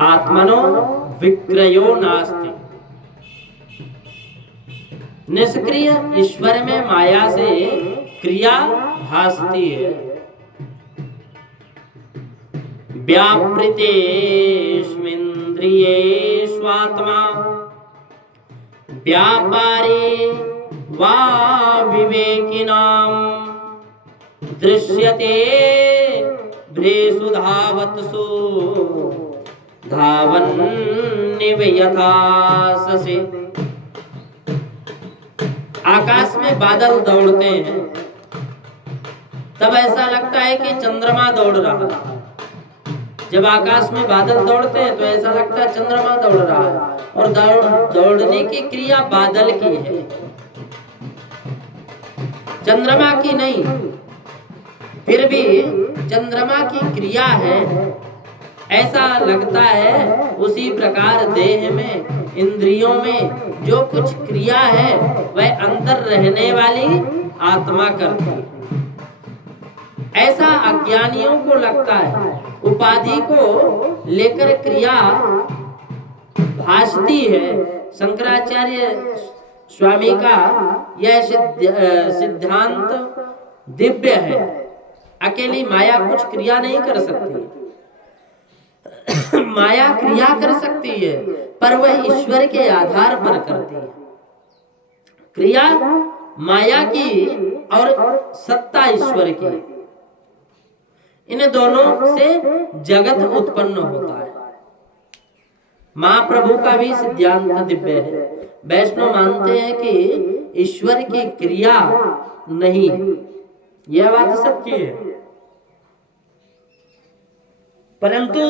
आत्मनो विक्रयो नास्ति। निष्क्रिय ईश्वर में माया से क्रिया भासती है। व्यापृतेष्विन्द्रियेष्वात्मा व्यापारे वा विवेकिनां दृश्यते भ्रेषु धावत्सु धावन्निव यथा ससे। आकाश में बादल दौड़ते हैं तब ऐसा लगता है कि चंद्रमा दौड़ रहा है। जब आकाश में बादल दौड़ते हैं तो ऐसा लगता है चंद्रमा दौड़ रहा है, और दौड़ने की क्रिया बादल की है, चंद्रमा की नहीं। फिर भी चंद्रमा की क्रिया है ऐसा लगता है। उसी प्रकार देह में, इंद्रियों में जो कुछ क्रिया है वह अंदर रहने वाली आत्मा करती है, ऐसा अज्ञानियों को लगता है। उपाधि को लेकर क्रिया भासती है। शंकराचार्य स्वामी का यह सिद्धांत दिव्य है। अकेली माया कुछ क्रिया नहीं कर सकती। माया क्रिया कर सकती है पर वह ईश्वर के आधार पर करती है। क्रिया माया की और सत्ता ईश्वर की, इन दोनों से जगत उत्पन्न होता है। महाप्रभु का भी सिद्धांत दिव्य है। वैष्णव मानते हैं कि ईश्वर की क्रिया नहीं, यह बात सच्ची है, परंतु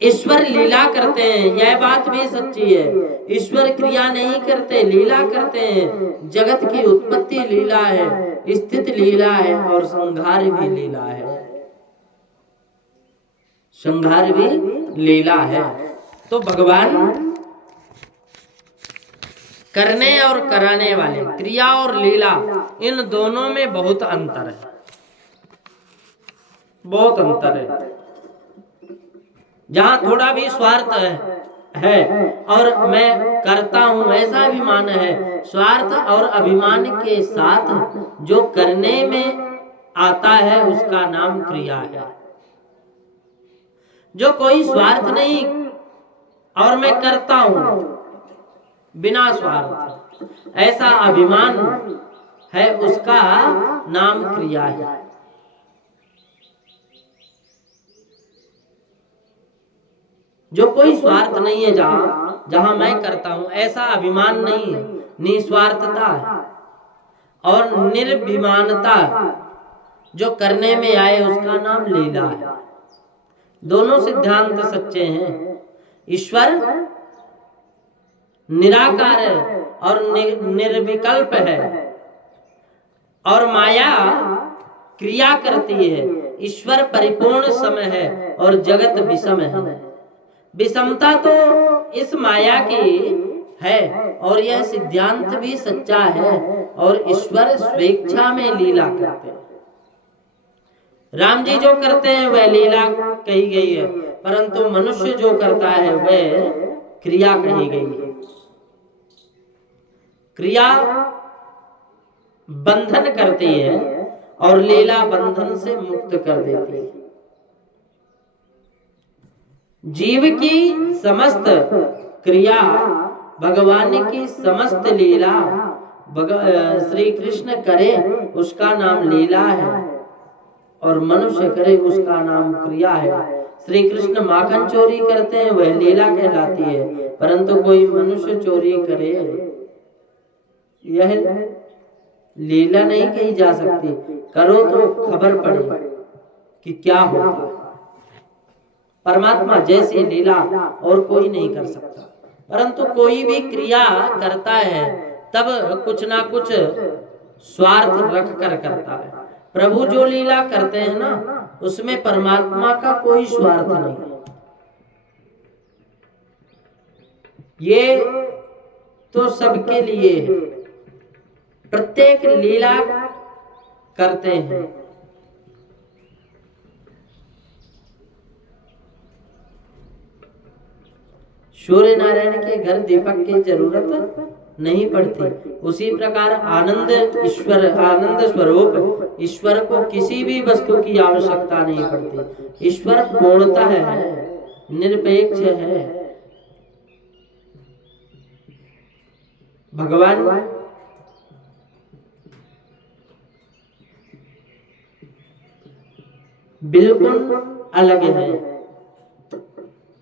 ईश्वर लीला करते हैं, यह बात भी सच्ची है। ईश्वर क्रिया नहीं करते, लीला करते हैं। जगत की उत्पत्ति लीला है, स्थिति लीला है और संहार भी लीला है। संहार भी लीला है। तो भगवान करने और कराने वाले, क्रिया और लीला, इन दोनों में बहुत अंतर है, बहुत अंतर है। जहां थोड़ा भी स्वार्थ है और मैं करता हूं ऐसा अभिमान है, स्वार्थ और अभिमान के साथ जो करने में आता है उसका नाम क्रिया है। जो कोई स्वार्थ नहीं और मैं करता हूं बिना स्वार्थ, ऐसा अभिमान है, उसका नाम क्रिया है। जो कोई स्वार्थ नहीं है, जहां मैं करता हूं ऐसा अभिमान नहीं है, निस्वार्थता है और निर्भिमानता जो करने में आए उसका नाम लीला है। दोनों सिद्धांत सच्चे हैं। ईश्वर निराकार है और निर्विकल्प है और माया क्रिया करती है। ईश्वर परिपूर्ण सम है और जगत विषम है। विषमता तो इस माया की है और यह सिद्धांत भी सच्चा है। और ईश्वर स्वेच्छा में लीला करते हैं। राम जी जो करते हैं वह लीला कही गई है, परंतु मनुष्य जो करता है वह क्रिया कही गई है। क्रिया बंधन करती है और लीला बंधन से मुक्त कर देती है। जीव की समस्त क्रिया, भगवान की समस्त लीला श्री कृष्ण करे उसका नाम लीला है और मनुष्य करे उसका नाम क्रिया है। श्री कृष्ण माखन चोरी करते हैं वह लीला कहलाती है, परंतु कोई मनुष्य चोरी करे यह लीला नहीं कही जा सकती। करो तो खबर पड़े कि क्या होगा। परमात्मा जैसी लीला और कोई नहीं कर सकता, परंतु कोई भी क्रिया करता है तब कुछ ना कुछ स्वार्थ रख कर करता है। प्रभु जो लीला करते हैं ना, उसमें परमात्मा का कोई स्वार्थ नहीं है। ये तो सबके लिए है, प्रत्येक लीला करते हैं। सूर्य नारायण के घर दीपक की जरूरत नहीं पड़ती। उसी प्रकार आनंद स्वरूप ईश्वर को किसी भी वस्तु की आवश्यकता नहीं पड़ती। ईश्वर पूर्णता है, निरपेक्ष है। भगवान बिल्कुल अलग है।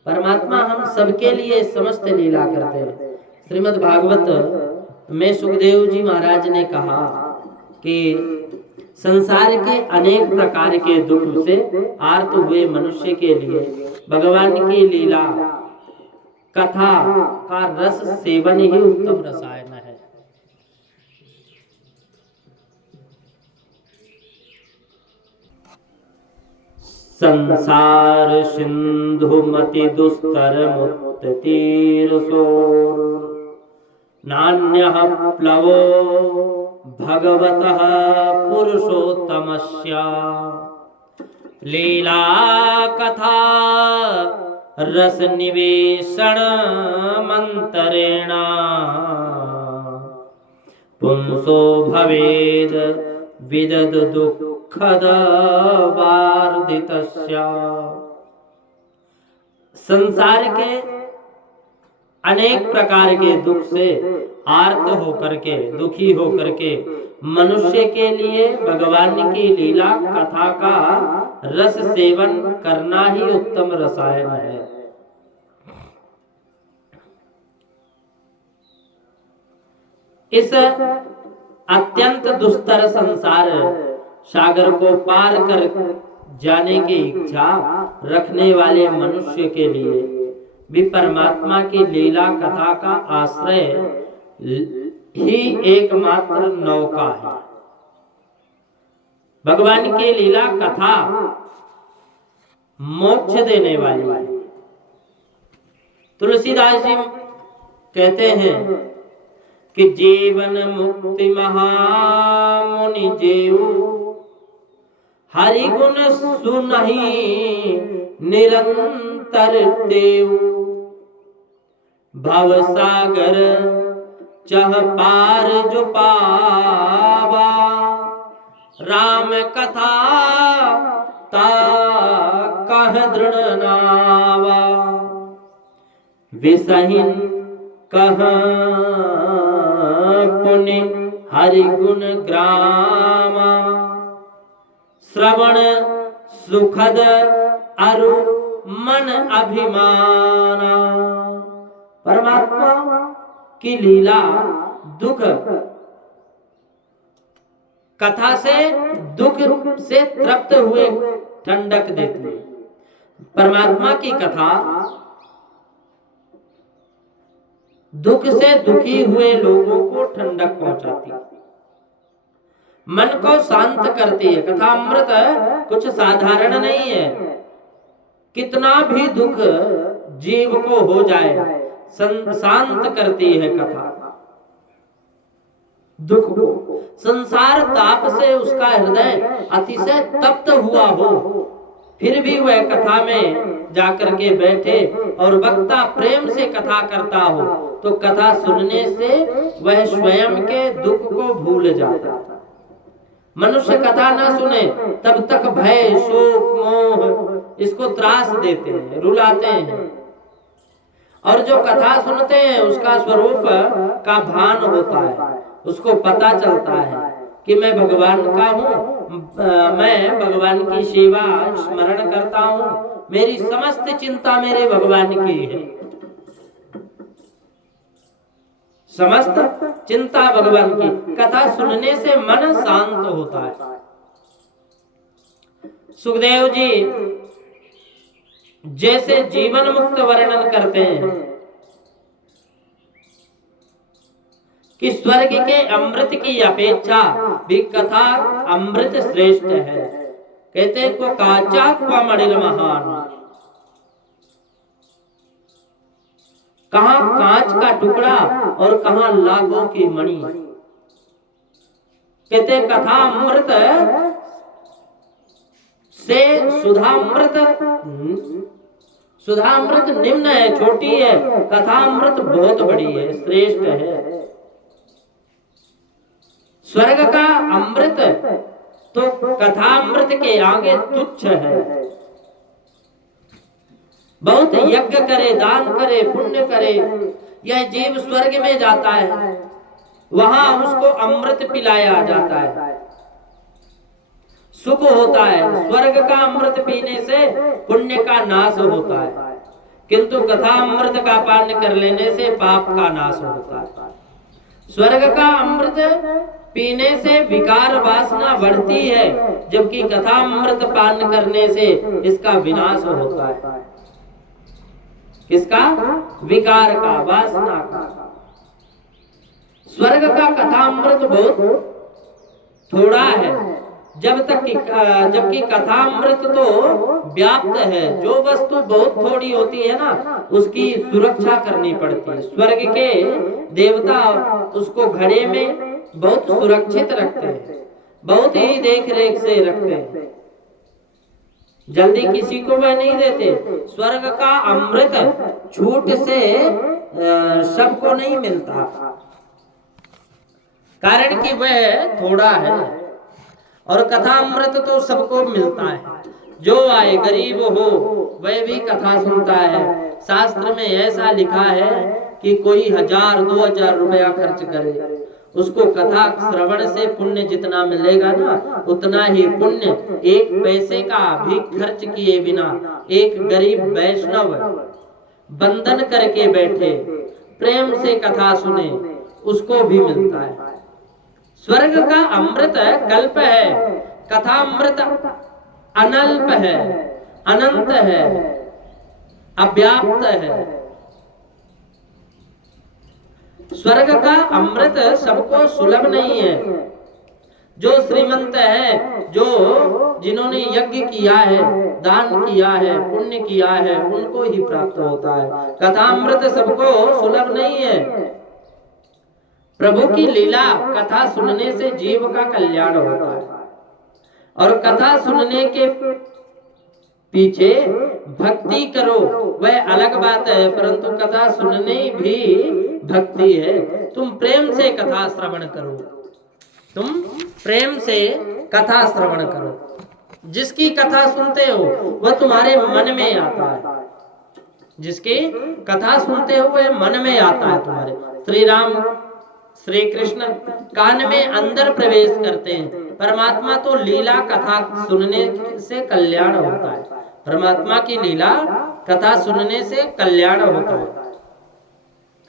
परमात्मा हम सबके लिए समस्त लीला करते हैं। श्रीमद् भागवत में सुखदेव जी महाराज ने कहा कि संसार के अनेक प्रकार के दुख से आर्त हुए मनुष्य के लिए भगवान की लीला कथा का रस सेवन ही उत्तम रसायन है। संसार सिंधु मति दुस्तर मुक्त तीरसोर नान्यः प्लवो भगवतः पुरुषोत्तमस्य लीला कथा रस निवेशण मंतरेण पुंसो भवेद विदद दुःखद वार्धितस्य। संसार के अनेक प्रकार के दुख से आर्त होकर के, दुखी होकर के मनुष्य के लिए भगवान की लीला कथा का रस सेवन करना ही उत्तम रसायन है। इस अत्यंत दुस्तर संसार सागर को पार कर जाने की इच्छा रखने वाले मनुष्य के लिए भी परमात्मा की लीला कथा का आश्रय ही एकमात्र नौका है। भगवान की लीला कथा मोक्ष देने वाली है। तुलसीदास जी कहते हैं कि जीवन मुक्ति महामुनि जेऊ हरि गुण सुनहि निरंतर देव भव सागर चह पार जो पावा राम कथा ता कह दृढ़ नावा विसहीन कह पुण्य हरि गुण ग्रामा श्रवण सुखद अरु मन अभिमाना। परमात्मा की लीला दुख कथा से दुख से तृप्त हुए ठंडक देती है। परमात्मा की कथा दुख से दुखी हुए लोगों को ठंडक पहुंचाती है, मन को शांत करती है। कथा अमृत कुछ साधारण नहीं है। कितना भी दुख जीव को हो जाए शांत करती है कथा दुख को। संसार ताप से उसका हृदय अतिशय तप्त हुआ हो, फिर भी वह कथा में जाकर के बैठे और वक्ता प्रेम से कथा करता हो तो कथा सुनने से वह स्वयं के दुख को भूल जाता है। मनुष्य कथा ना सुने तब तक भय शोक मोह इसको त्रास देते हैं, रुलाते हैं। और जो कथा सुनते हैं उसका स्वरूप का भान होता है, उसको पता चलता है कि मैं भगवान का हूँ, मैं भगवान की सेवा स्मरण करता हूँ, मेरी समस्त चिंता मेरे भगवान की है, समस्त चिंता भगवान की। कथा सुनने से मन शांत होता है। सुखदेव जी जैसे जीवन मुक्त वर्णन करते हैं कि स्वर्ग के अमृत की अपेक्षा भी कथा अमृत श्रेष्ठ है। कहते हैं को काचा को मणिल महान, कहां कांच का टुकड़ा और कहां लाखों की मणि। कहते कथा अमृत से सुधामृत सुधामृत निम्न है, छोटी है, कथामृत बहुत बड़ी है, श्रेष्ठ है। स्वर्ग का अमृत तो कथामृत के आगे तुच्छ है। बहुत यज्ञ करे, दान करे, पुण्य करे, यह जीव स्वर्ग में जाता है, वहां उसको अमृत पिलाया जाता है, सुख होता है। स्वर्ग का अमृत पीने से पुण्य का नाश होता है, किंतु कथा अमृत का पान कर लेने से पाप का नाश होता है। स्वर्ग का अमृत पीने से विकार वासना बढ़ती है, जबकि कथा अमृत पान करने से इसका विनाश होता है। किसका? विकार का, वासना का। स्वर्ग का कथामृत बहुत थोड़ा है, जबकि कथामृत तो व्याप्त है। जो वस्तु बहुत थोड़ी होती है ना, उसकी सुरक्षा करनी पड़ती है। स्वर्ग के देवता उसको घड़े में बहुत सुरक्षित रखते हैं, बहुत ही देख रेख से रखते हैं, जल्दी किसी को वह नहीं देते। स्वर्ग का अमृत छूट से सबको नहीं मिलता, कारण कि वह थोड़ा है। और कथा अमृत तो सबको मिलता है, जो आए गरीब हो वह भी कथा सुनता है। शास्त्र में ऐसा लिखा है कि कोई 1000-2000 रुपया खर्च करे, उसको कथा श्रवण से पुण्य जितना मिलेगा ना, उतना ही पुण्य 1 पैसे का भी खर्च किए बिना एक गरीब वैष्णव बंधन करके बैठे, प्रेम से कथा सुने, उसको भी मिलता है। स्वर्ग का अमृत कल्प है, कथा अमृत अनल्प है, अनंत है, अव्याप्त है। स्वर्ग का अमृत सबको सुलभ नहीं है। जो श्रीमंत है, जो जिन्होंने यज्ञ किया है, दान किया है, पुण्य किया है, उनको ही प्राप्त होता है। कथा अमृत सबको सुलभ नहीं है। प्रभु की लीला कथा सुनने से जीव का कल्याण होता है, और कथा सुनने के पीछे भक्ति करो वह अलग बात है, परंतु कथा सुनने भी भक्ति है। तुम प्रेम से कथा श्रवण करो, तुम प्रेम से कथा श्रवण करो। जिसकी कथा सुनते हो वह तुम्हारे मन में आता है, जिसकी कथा सुनते हो वह मन में आता है तुम्हारे। श्री राम श्री कृष्ण कान में अंदर प्रवेश करते हैं। परमात्मा तो लीला कथा सुनने से कल्याण होता है, परमात्मा की लीला कथा सुनने से कल्याण होता है।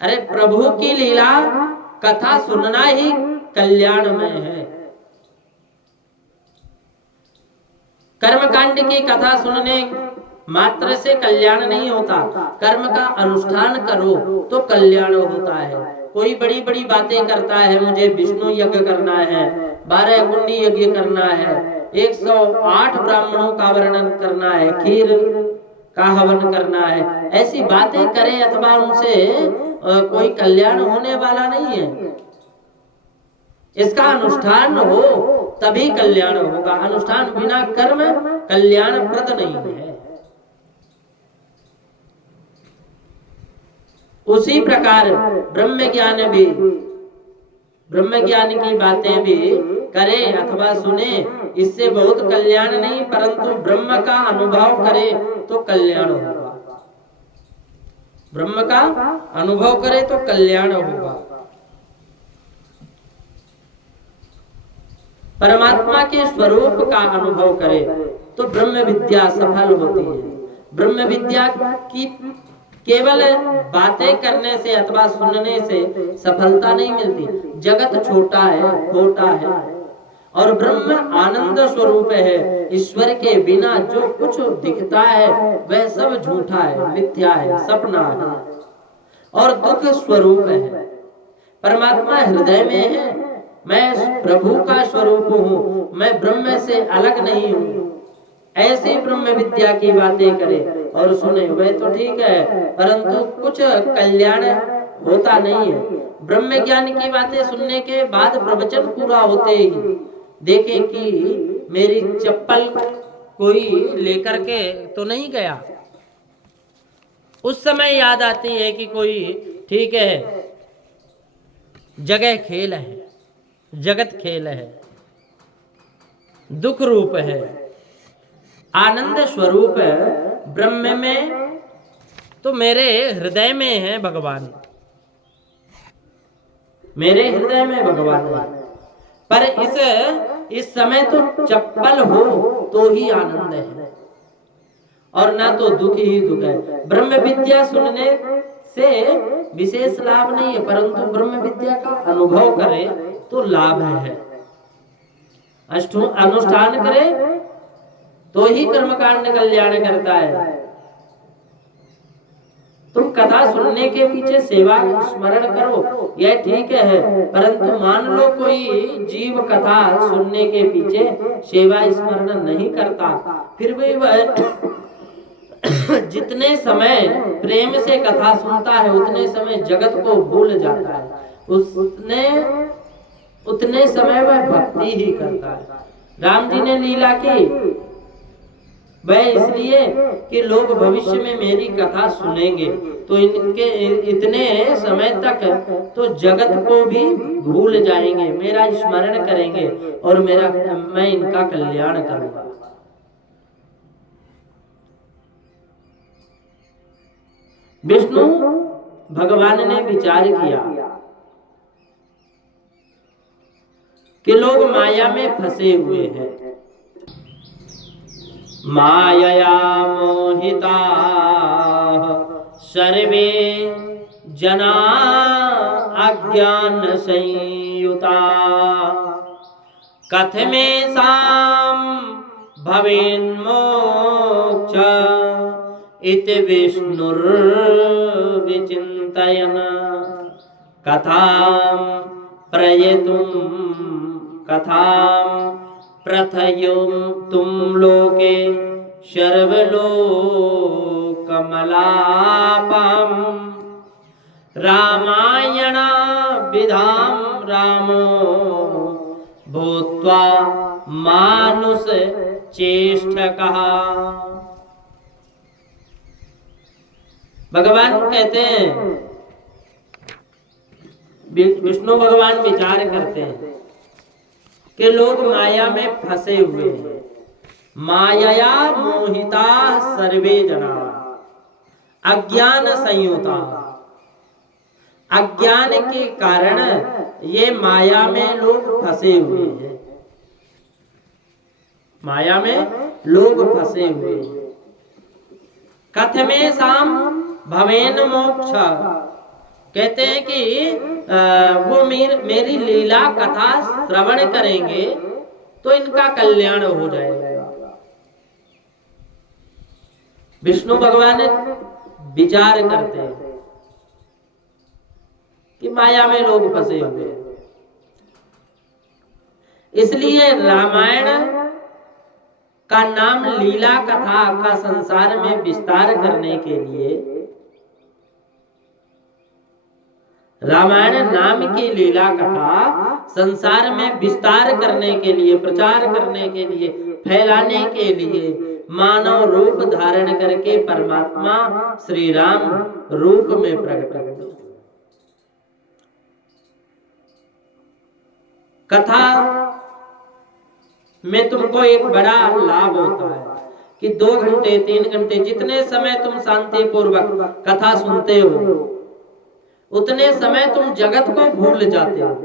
अरे प्रभु की लीला कथा सुनना ही कल्याणमय है। कर्मकांड की कथा सुनने मात्र से कल्याण नहीं होता, कर्म का अनुष्ठान करो तो कल्याण होता है। कोई बड़ी बड़ी बातें करता है, मुझे विष्णु यज्ञ करना है, 12 कुंडी यज्ञ करना है, 108 ब्राह्मणों का वर्णन करना है, खीर का हवन करना है, ऐसी बातें करे अथवा उनसे कोई कल्याण होने वाला नहीं है। इसका अनुष्ठान हो तभी कल्याण होगा। अनुष्ठान बिना कर्म कल्याणप्रद नहीं है। उसी प्रकार ब्रह्म ज्ञान की बातें भी करे अथवा सुने, इससे बहुत कल्याण नहीं, परंतु ब्रह्म का अनुभव करे तो कल्याण होगा। ब्रह्म का अनुभव करे तो कल्याण होगा। परमात्मा के स्वरूप का अनुभव करे तो ब्रह्म विद्या सफल होती है। ब्रह्म विद्या की केवल बातें करने से अथवा सुनने से सफलता नहीं मिलती। जगत छोटा है, खोटा है, और ब्रह्म आनंद स्वरूप है। ईश्वर के बिना जो कुछ दिखता है वह सब झूठा है, मिथ्या है, सपना है, और दुख स्वरूप है। परमात्मा हृदय में है। मैं प्रभु का स्वरूप हूँ, मैं ब्रह्म से अलग नहीं हूँ। ऐसी ब्रह्म विद्या की बातें करे और सुने वह तो ठीक है, परंतु कुछ कल्याण होता नहीं है। ब्रह्म ज्ञान की बातें सुनने के बाद प्रवचन पूरा होते ही देखे कि मेरी चप्पल कोई लेकर के तो नहीं गया, उस समय याद आती है कि कोई ठीक है जगह खेल है, जगत खेल है, दुख रूप है, आनंद स्वरूप है ब्रह्म में, तो मेरे हृदय में है भगवान, मेरे हृदय में भगवान है। पर इस समय तो चप्पल हो तो ही आनंद है और ना तो दुख ही दुख है। ब्रह्म विद्या सुनने से विशेष लाभ नहीं है, परंतु ब्रह्म विद्या का अनुभव करे तो लाभ है। अनुष्ठान करे तो ही कर्मकांड कल्याण करता है। तुम कथा सुनने के पीछे सेवा स्मरण करो, यह ठीक है, परंतु मान लो कोई जीव कथा सुनने के पीछे सेवा स्मरण नहीं करता, फिर भी वह जितने समय प्रेम से कथा सुनता है उतने समय जगत को भूल जाता है, उतने समय वह भक्ति ही करता है। राम जी ने लीला की वह इसलिए कि लोग भविष्य में मेरी कथा सुनेंगे, तो इनके इतने समय तक तो जगत को भी भूल जाएंगे, मेरा स्मरण करेंगे और मैं इनका कल्याण करूंगा। विष्णु भगवान ने विचार किया कि लोग माया में फंसे हुए हैं, मायया मोहिता सर्वे जना अज्ञान संयुता, कथमेषां भवेन्मोक्ष इति विष्णुर्विचिन्तयन्, कथां प्रथयुं लोके सर्वलोकमलापम्, रामायणाभिधां रामो भूत्वा मानुष चेष्टकः। भगवान कहते हैं, विष्णु भगवान विचार करते हैं कि लोग माया में फंसे हुए हैं, मायया मोहिता सर्वे जना अज्ञान संयुता, अज्ञान के कारण ये माया में लोग फंसे हुए हैं, माया में लोग फंसे हुए हैं। कथमेषां भवेन मोक्ष, कहते हैं कि वो मेरी लीला कथा श्रवण करेंगे तो इनका कल्याण हो जाएगा। विष्णु भगवान विचार करते हैं कि माया में लोग फंसे हुए हैं, इसलिए रामायण का नाम लीला कथा का संसार में विस्तार करने के लिए, रामायण नाम की लीला कथा संसार में विस्तार करने के लिए, प्रचार करने के लिए, फैलाने के लिए मानव रूप धारण करके परमात्मा श्री राम रूप में प्रकट हुए। कथा में तुमको एक बड़ा लाभ होता है कि 2 घंटे 3 घंटे जितने समय तुम शांति पूर्वक कथा सुनते हो उतने समय तुम जगत को भूल जाते हो।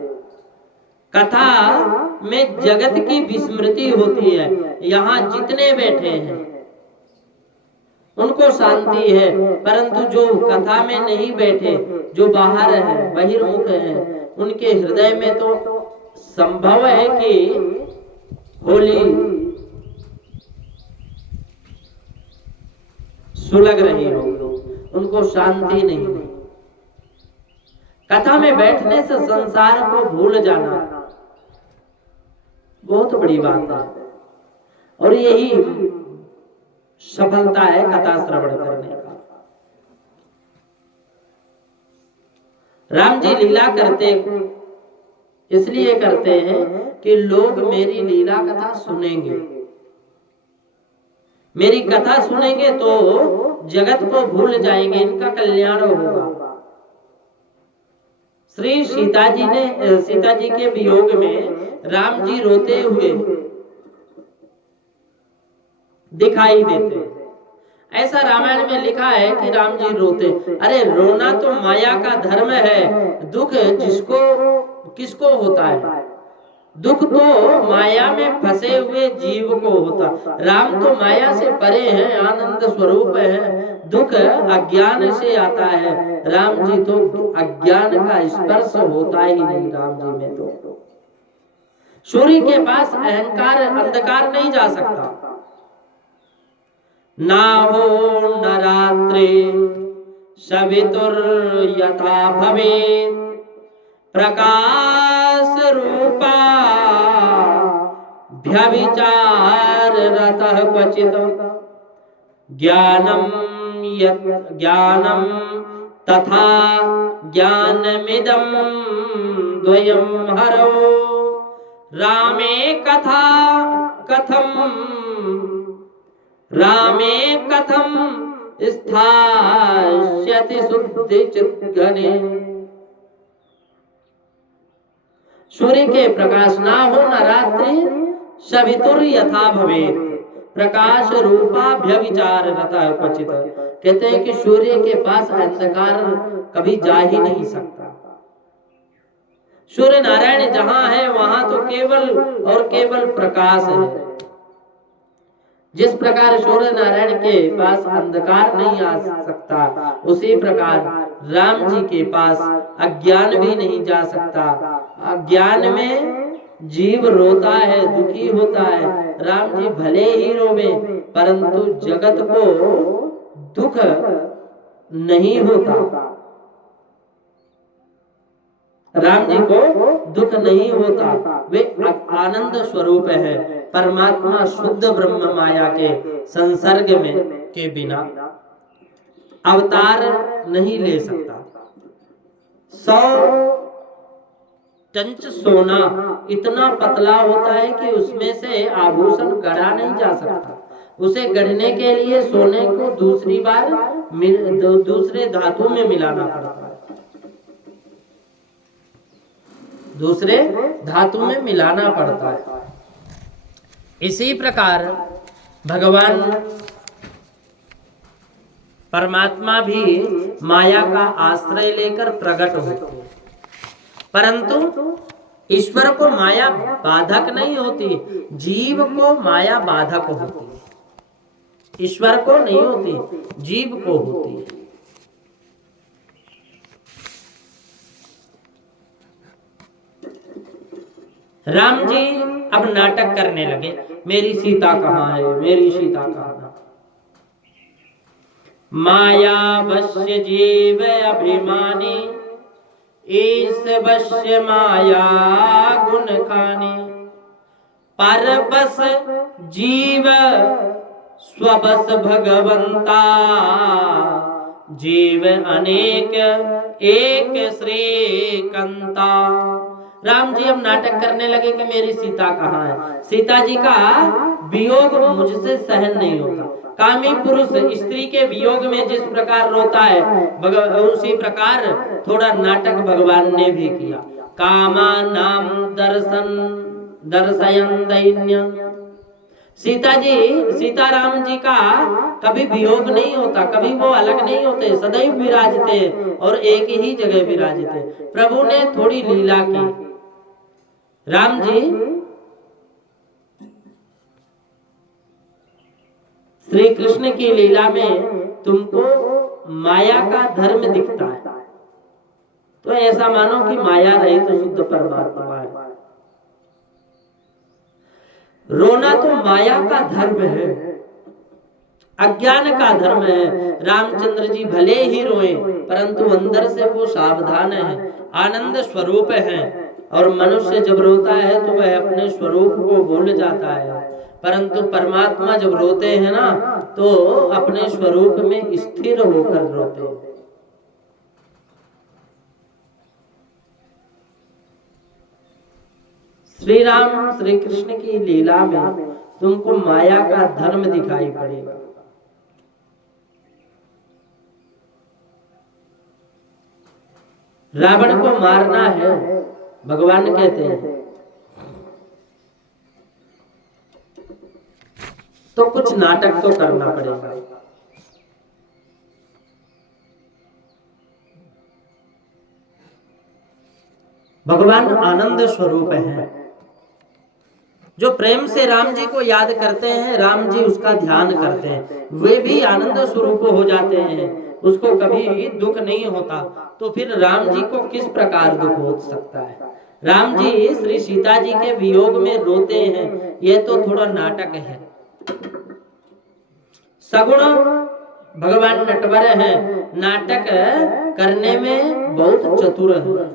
कथा में जगत की विस्मृति होती है। यहाँ जितने बैठे हैं उनको शांति है, परंतु जो कथा में नहीं बैठे, जो बाहर है, बहिर्मुख है, उनके हृदय में तो संभव है कि होली सुलग रही हो, उनको शांति नहीं है। कथा में बैठने से संसार को भूल जाना बहुत बड़ी बात है, और यही सफलता है कथा श्रवण करने का। राम जी लीला करते इसलिए करते हैं कि लोग मेरी लीला कथा सुनेंगे, मेरी कथा सुनेंगे तो जगत को भूल जाएंगे, इनका कल्याण होगा। श्री सीता जी के वियोग में राम जी रोते हुए दिखाई देते। ऐसा रामायण में लिखा है कि राम जी रोते। अरे रोना तो माया का धर्म है। दुख किसको होता है? दुख तो माया में फंसे हुए जीव को होता। राम तो माया से परे हैं, आनंद स्वरूप है। दुख अज्ञान से आता है। राम जी तो अज्ञान का स्पर्श होता ही नहीं राम जी में। तो सूर्य के पास अहंकार अंधकार नहीं जा सकता। ना हो न रात्रि सवितुर यथा भवेत्, प्रकाश रूपा व्यभिचार रतः क्वचित्, ज्ञानम तथा ज्ञानमिदं द्वयं हरौ, रामे कथम स्थास्यति शुद्धिचित्तघने। सूर्य के प्रकाश ना हो न रात्रि सवितुर यथा भवेत्, प्रकाश रूपा व्यभिचार रतः क्वचित्। कहते हैं कि सूर्य के पास अंधकार कभी जा ही नहीं सकता। सूर्य नारायण जहां है वहां तो केवल और केवल प्रकाश है। जिस प्रकार सूर्य नारायण के पास अंधकार नहीं आ सकता, उसी प्रकार राम जी के पास अज्ञान भी नहीं जा सकता। अज्ञान में जीव रोता है, दुखी होता है। राम जी भले ही रोवे, परंतु जगत को दुख नहीं होता। राम जी को दुख नहीं होता, वे आनंद स्वरूप है। परमात्मा शुद्ध ब्रह्म माया के संसर्ग में के बिना अवतार नहीं ले सकता। 100 टंच सोना इतना पतला होता है कि उसमें से आभूषण गढ़ा नहीं जा सकता। उसे गढ़ने के लिए सोने को दूसरी बार दूसरे धातु में मिलाना पड़ता है, दूसरे धातु में मिलाना पड़ता है। इसी प्रकार भगवान परमात्मा भी माया का आश्रय लेकर प्रकट होते हैं, परंतु ईश्वर को माया बाधक नहीं होती, जीव को माया बाधक होती है। ईश्वर को नहीं होती, जीव को होती है। राम जी अब नाटक करने लगे, मेरी सीता कहाँ है, मेरी सीता कहाँ है। माया वश्य जीव अभिमानी, ईश वश्य माया गुण खानी, परबस जीव स्वबस भगवंता, जीव अनेक एक श्रीकंता। राम जी अब नाटक करने लगे कि मेरी सीता कहाँ है। सीता जी का वियोग मुझसे सहन नहीं होता। कामी पुरुष स्त्री के वियोग में जिस प्रकार रोता है, उसी प्रकार थोड़ा नाटक भगवान ने भी किया। कामा नाम दर्शयन दैन्य। सीताराम जी का कभी वियोग नहीं होता, कभी वो अलग नहीं होते, सदैव विराजते और एक ही जगह विराजते। प्रभु ने थोड़ी लीला की। राम जी श्री कृष्ण की लीला में तुमको माया का धर्म दिखता है, तो ऐसा मानो कि माया रही तो शुद्ध परमात्मा है। रोना तो माया का धर्म है, अज्ञान का धर्म है। रामचंद्र जी भले ही रोए, परंतु अंदर से वो सावधान है, आनंद स्वरूप है। और मनुष्य जब रोता है तो वह अपने स्वरूप को भूल जाता है, परंतु परमात्मा जब रोते हैं ना, तो अपने स्वरूप में स्थिर होकर रोते हैं। श्री राम श्री कृष्ण की लीला में तुमको माया का धर्म दिखाई पड़ेगा। रावण को मारना है, भगवान कहते हैं, तो कुछ नाटक तो करना पड़ेगा। भगवान आनंद स्वरूप हैं। जो प्रेम से राम जी को याद करते हैं, राम जी उसका ध्यान करते हैं, वे भी आनंद स्वरूप हो जाते हैं, उसको कभी दुख नहीं होता। तो फिर राम जी को किस प्रकार दुख हो सकता है? राम जी श्री सीता जी के वियोग में रोते हैं, यह तो थोड़ा नाटक है। सगुण भगवान नटवर हैं, नाटक करने में बहुत चतुर हैं।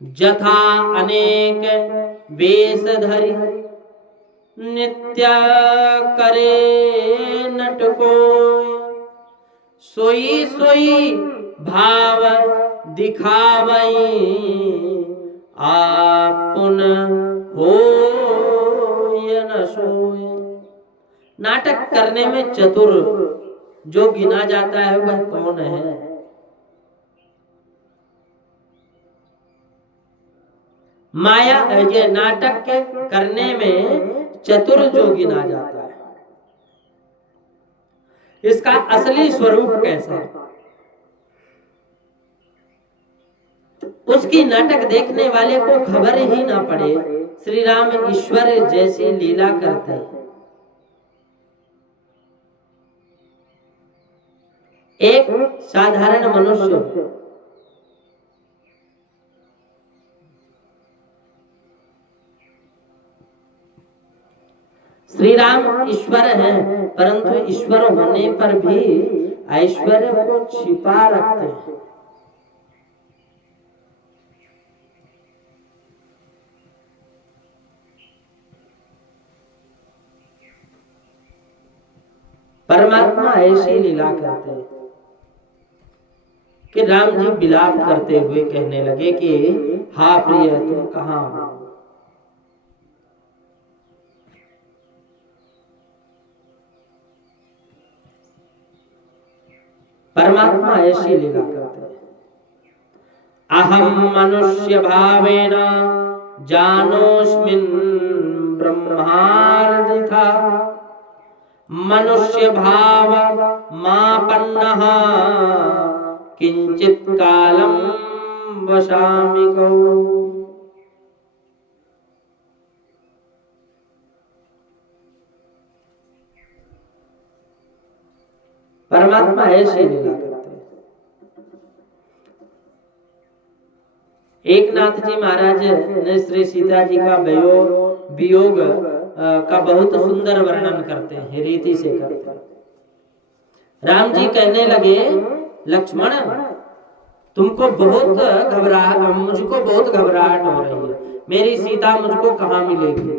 जथा अनेक वेश धरि नित्य करे नटको, सोई सोई भाव दिखावई आपुन होय न सोय। नाटक करने में चतुर जो गिना जाता है वह कौन है? माया, ये नाटक के करने में चतुर जो गिना जाता है, इसका असली स्वरूप कैसा है? उसकी नाटक देखने वाले को खबर ही ना पड़े श्री राम ईश्वर जैसी लीला करते हैं। एक साधारण मनुष्य श्री राम ईश्वर हैं, परंतु ईश्वर होने पर भी ऐश्वर्य को छिपा रखते हैं। परमात्मा ऐसी लीला करते हैं कि राम जी विलाप करते हुए कहने लगे कि हा प्रिय, तुम कहाँ हो? परमात्मा ऐसी लीला करते हैं। अहम मनुष्य भावेन जानोस्मिन् ब्रह्मार्थिता, मनुष्य भाव मापन्नः किंचित कालम वशामि गौ। परमात्मा ऐसी लीला करते हैं। एकनाथ जी महाराज ने श्री सीता जी का वियोग का बहुत सुंदर वर्णन करते हैं, रीति से करते हैं। राम जी कहने लगे, लक्ष्मण तुमको बहुत घबराहट, मुझको बहुत घबराहट हो रही है, मेरी सीता मुझको कहाँ मिलेगी?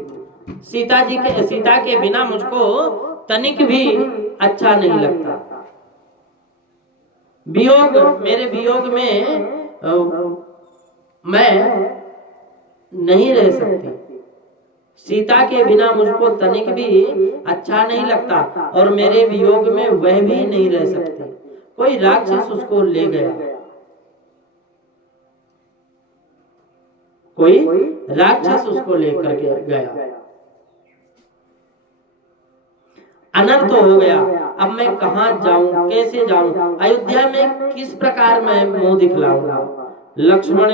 सीता के बिना मुझको तनिक भी अच्छा नहीं लगता। वियोग, मेरे वियोग में मैं नहीं रह सकती। सीता के बिना मुझको तनिक भी अच्छा नहीं लगता, और मेरे वियोग में वह भी नहीं रह सकती। कोई राक्षस उसको ले गया, कोई राक्षस उसको लेकर गया, अनर्थ हो गया। अब मैं कहाँ जाऊं, कैसे जाऊं? अयोध्या में किस प्रकार मैं मुंह दिखलाऊंगा? लक्ष्मण,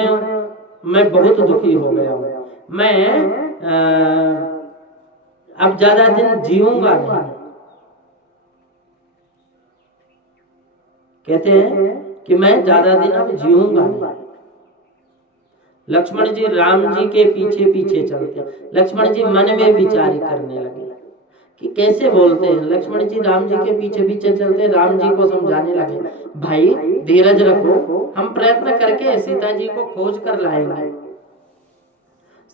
मैं बहुत दुखी हो गया हूं, मैं अब ज्यादा दिन जीऊंगा नहीं। कहते हैं कि मैं ज्यादा दिन अब जीऊंगा नहीं। लक्ष्मण जी राम जी के पीछे पीछे चलते। लक्ष्मण जी मन में विचार करने लगे कि कैसे बोलते हैं। लक्ष्मण जी राम जी के पीछे पीछे चलते, राम जी को समझाने लगे, भाई धीरज रखो, हम प्रयत्न करके सीता जी को खोज कर लाएंगे,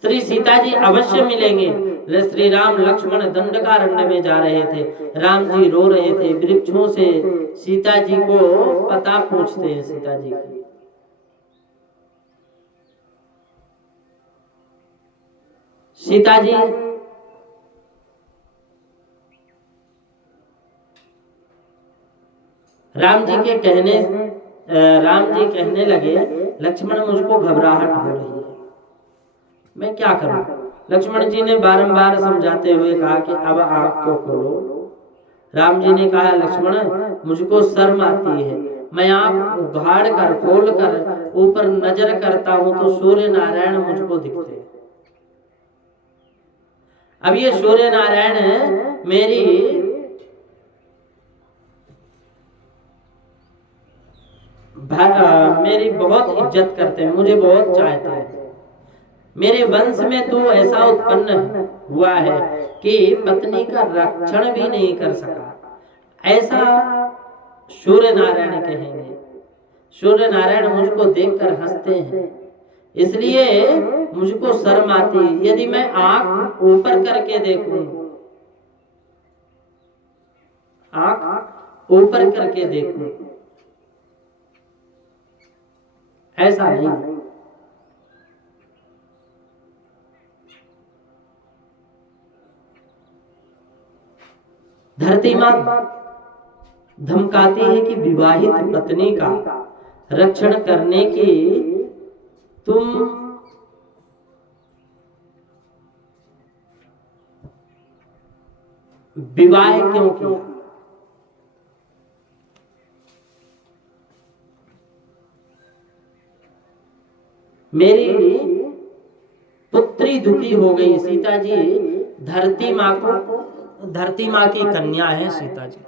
श्री सीता जी अवश्य मिलेंगे। श्री राम लक्ष्मण दंडकारण्य में जा रहे थे, राम जी रो रहे थे, वृक्षों से सीता जी को पता पूछते हैं सीता जी की। सीता जी राम जी कहने लगे, लक्ष्मण मुझको घबराहट हो रही है, मैं क्या करूं? लक्ष्मण जी ने बारंबार समझाते हुए कहा कि अब आंख को खोलो। राम जी ने कहा, लक्ष्मण मुझको शर्म आती है, मैं आंख उघाड़ कर खोल कर ऊपर नजर करता हूं तो सूर्य नारायण मुझको दिखते हैं। अब ये सूर्य नारायण मेरी बहुत इज्जत करते हैं, मुझे बहुत चाहते हैं। मेरे वंश में तो ऐसा उत्पन्न हुआ है कि पत्नी का रक्षण भी नहीं कर सका, ऐसा सूर्य नारायण कहेंगे। सूर्य नारायण मुझको देखकर हंसते हैं, इसलिए मुझको शर्म आती है। यदि मैं आंख ऊपर करके देखूं, आंख ऊपर करके देखूं, ऐसा नहीं। धरती माँ धमकाती है कि विवाहित पत्नी का रक्षण करने की तुम विवाह क्यों किया? मेरी पुत्री दुखी हो गई। सीता जी धरती माँ की कन्या है सीता जी।